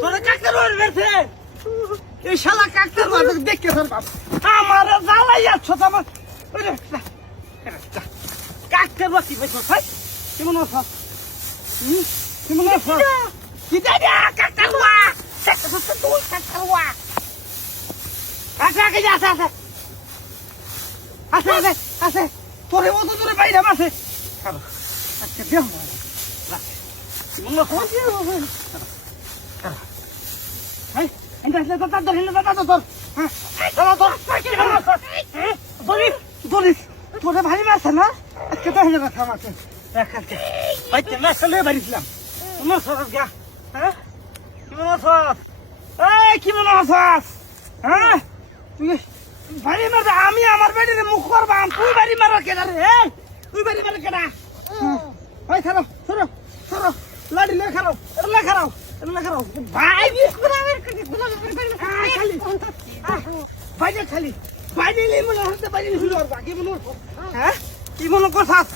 তোরা কাকতার বাড়ি বেরছে এই শালা কাকতার বাড়ি দেখে ফেলবাম আমার জ্বালাই যাচ্ছ তো আমার কাকতার বাড়ি বেশ ভাই কেমন আছো কেমন আছো কি দাদা কাকতার ওয়া তুই কাকতার ওয়া আচ্ছা আগে যা আছে আছে আছে আছে আছে তোরে অত দূরে বাইরে আছে আচ্ছা দেখ কেমন আছো Hey, enggak lihat tata tor. Hah, tor. Doris, তোরে ভারী মাছ না? আজকে তো হেলে কথা মাছ। রাখাতে। ভাই তে মাছ লয়ে বাড়িছিলাম। তোমার সরস গা। হ্যাঁ? কি মনে আছস? এই কি মনে আছস? হ্যাঁ? তুই ভারী মাছ আমি আমার বেডিরে মুখ করবাম। তুই ভারী মার কেডা রে? এই, তুই ভারী মার কেডা? ভাই খারাপ, সরো। লাড়ি লয়ে খারাপ। এলা খারাপ। ভাই খালি বাইরে মনে হচ্ছে বাইরে কি মনে হ্যাঁ কি মনে করছাস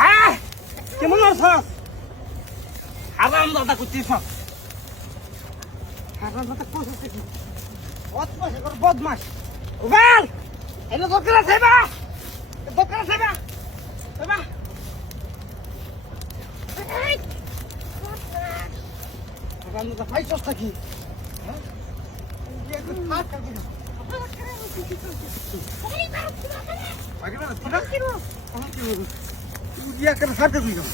হ্যাঁ কি মনে করছাস আরাম দাদা করছিস আরাম দাদা করছিস কি বদমাস ওগাল এনে দরকার আছে বা আমরা ভাই সস্তা কি হ্যাঁ আগে না তোরা কি ইয়া করে সাথে দিও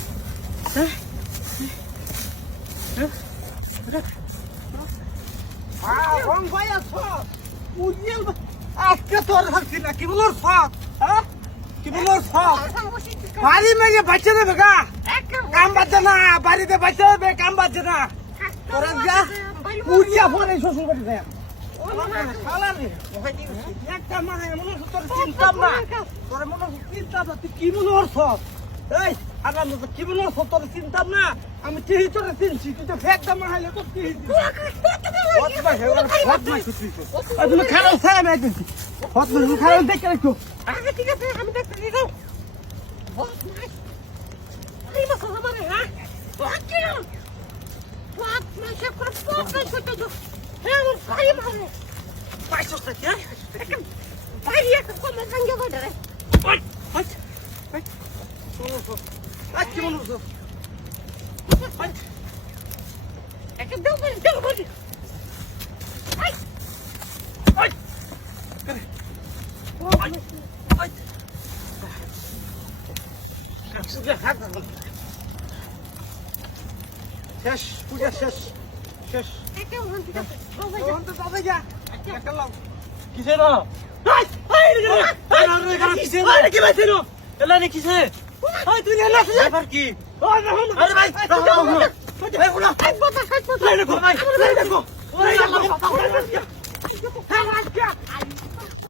হ্যাঁ রং ভাই আছো উজিয়াল আজকে তোর হাসি না কি বলর ফাক হ্যাঁ কি বলর ফাক বাড়ি মেয়ে বাচ্চা দেবে গা কাম বাচ্চা না বাড়িতে বাচ্চা দেবে কাম বাচ্চা না তোরা যা উড়িয়া পরে শ্বশুর বাড়ি যায় একটা মানে মনে তোর চিন্তা না তোর মনে চিন্তা না তুই কি মনে হচ্ছ এই আগাম কি মনে হচ্ছ তোর চিন্তা না আমি চেহি তোর চিনছি তুই তো ফেকটা মাহাইলে তো তুমি খারাপ খাই আমি একদিনছি খারাপ দেখে রাখো আগে ঠিক আছে আমি দেখতে দিয়ে যাও What? My chef could have spoken to the hell of fire, man. Why so that? Yeah, why you have to come and give it? What? What? What? You want to? What? I can do it. What? What? What? শেষ পূজা শেষ কিসে না কিসে কি ভাই